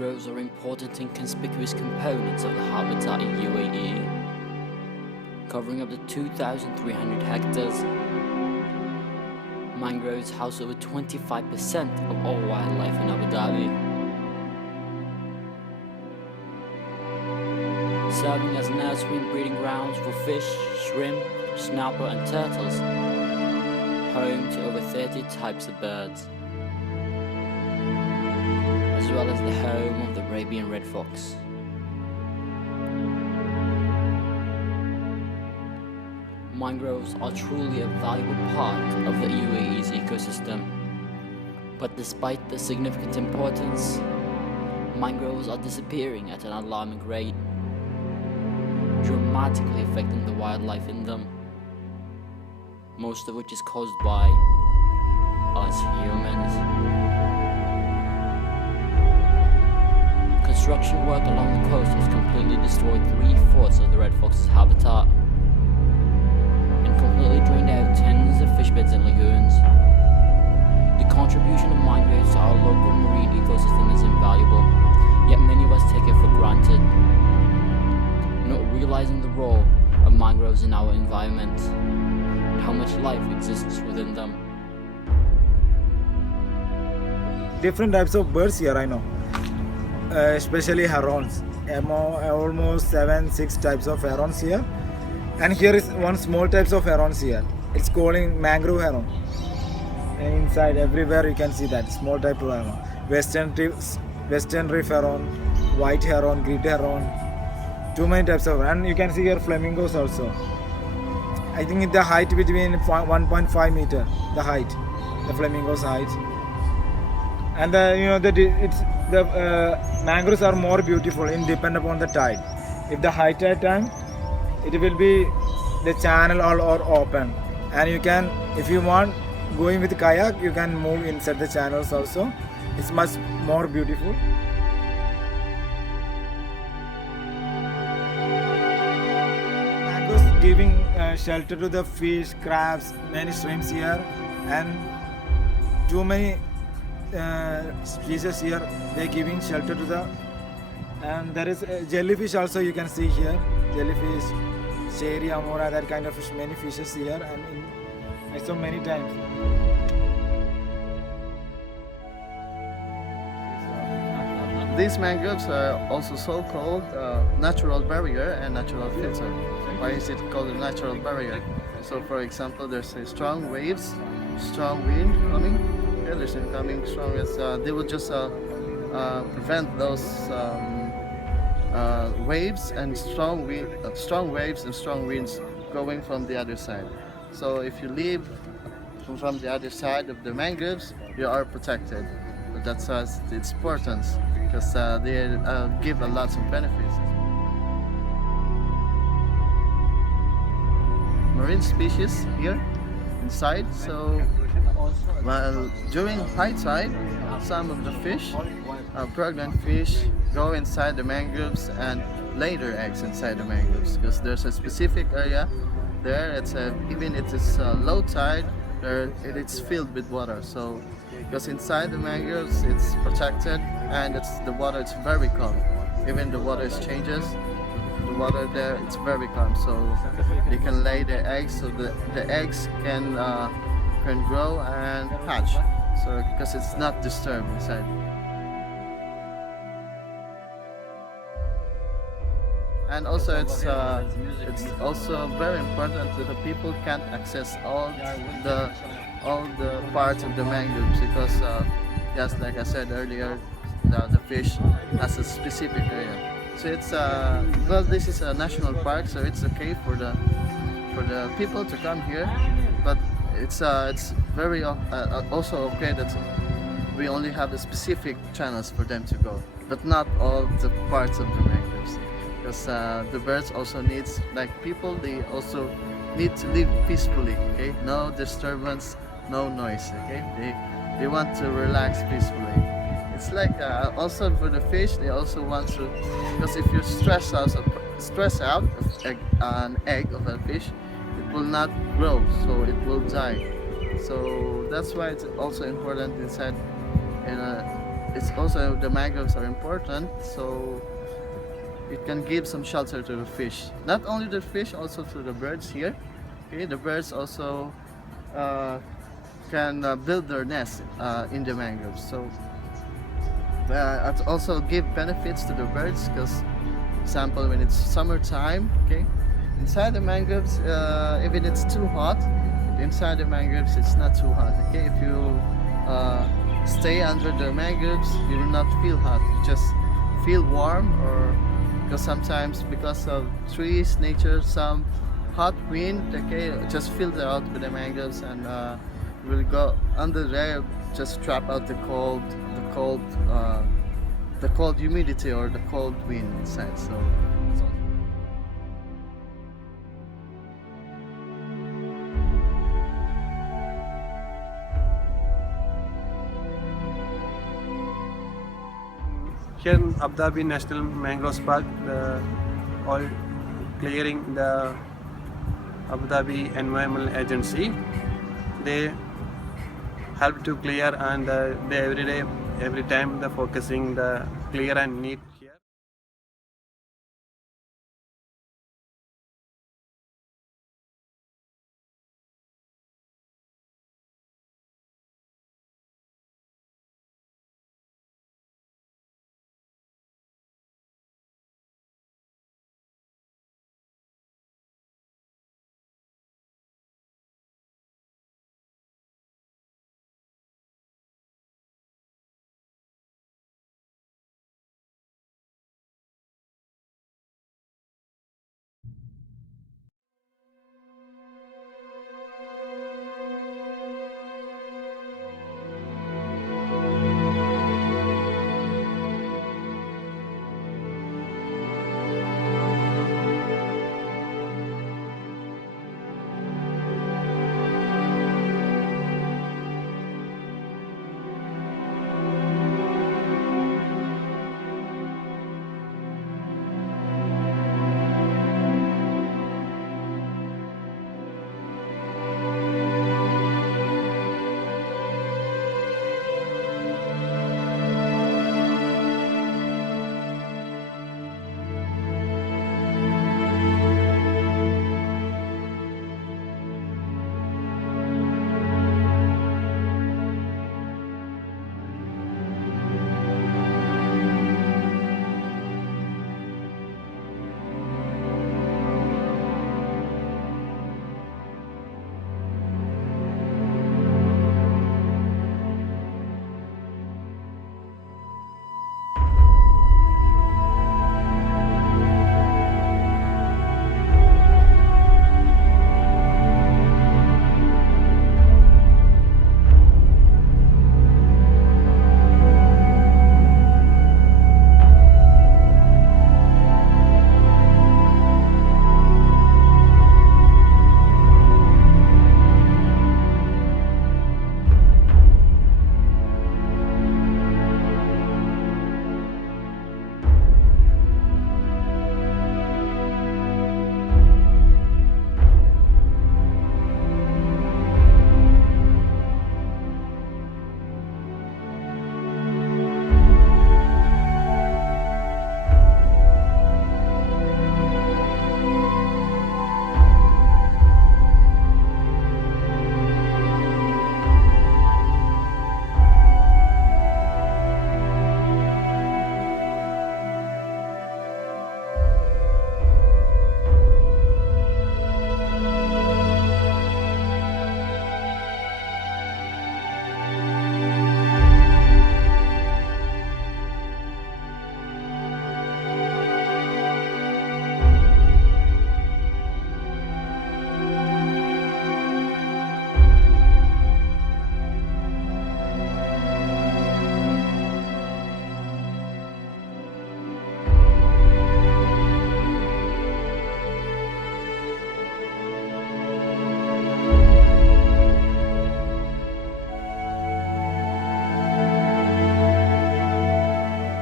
Mangroves are important and conspicuous components of the habitat in UAE, covering up to 2,300 hectares. Mangroves house over 25% of all wildlife in Abu Dhabi, serving as nursery and breeding grounds for fish, shrimp, snapper and turtles, home to over 30 types of birds, as well as the home of the Arabian red fox. Mangroves are truly a valuable part of the UAE's ecosystem, but despite the significant importance, mangroves are disappearing at an alarming rate, dramatically affecting the wildlife in them, most of which is caused by us humans. Construction work along the coast has completely destroyed 3/4 of the red fox's habitat and completely drained out tens of fish beds and lagoons. The contribution of mangroves to our local marine ecosystem is invaluable, yet many of us take it for granted, not realizing the role of mangroves in our environment and how much life exists within them. Different types of birds here, I know. Especially herons. Almost 6 types of herons here. And here is one small types of herons here. It's calling mangrove heron. And inside everywhere you can see that small type of heron. Western reef heron, white heron, great heron. Too many types of, and you can see here flamingos also. I think the height between 1.5 meter, the height, the flamingos height. And the mangroves are more beautiful in depend upon the tide. If the high tide time, it will be the channel all or open, and you can, if you want going with kayak, you can move inside the channels also. It's much more beautiful. Mangroves giving shelter to the fish, crabs, many shrimps here, and too many species here. They're giving shelter to the, and there is jellyfish also you can see here. Jellyfish, Sherry, Amora, that kind of fish, many fishes here, and I saw many times. These mangroves are also so-called natural barrier and natural filter. Why is it called a natural barrier? So for example, there's strong waves, strong wind coming. Yeah, there's incoming strong winds. They will just prevent those waves and strong waves and strong winds going from the other side. So if you leave from the other side of the mangroves, you are protected. But that's its importance, because they give a lot of benefits. Marine species here inside. So while during high tide, some of the fish, pregnant fish, go inside the mangroves and lay their eggs inside the mangroves, because there's a specific area there. It's even if it's low tide, it's filled with water. So because inside the mangroves it's protected, and the water is very calm. Even the water changes, the water there, it's very calm. So they can lay their eggs, so the eggs can grow and hatch. So because it's not disturbed inside. And also it's also very important that the people can't access all the parts of the mangroves, because just like I said earlier, the fish has a specific area. So it's well, this is a national park, so it's okay for the people to come here, but it's very also okay that we only have the specific channels for them to go, but not all the parts of the mangroves. Because the birds also needs, like people, they also need to live peacefully. Okay, no disturbance, no noise. Okay, they want to relax peacefully. It's like also for the fish, they also want to, because if you stress out an egg of a fish, it will not grow, so it will die. So that's why it's also important inside it's also the mangroves are important, so it can give some shelter to the fish. Not only the fish, also to the birds here. Okay, the birds also can build their nest in the mangroves. So it also give benefits to the birds because, example, when it's summertime, okay, inside the mangroves, even it's too hot, inside the mangroves it's not too hot. Okay, if you stay under the mangroves, you will not feel hot. You just feel warm, or because sometimes because of trees, nature, some hot wind, okay, just filter out with the mangroves, and will go under there, just trap out the cold humidity or the cold wind inside. So here in Abu Dhabi National Mangroves Park, all clearing the Abu Dhabi Environmental Agency, they help to clear, and they every time they're focusing the clear and neat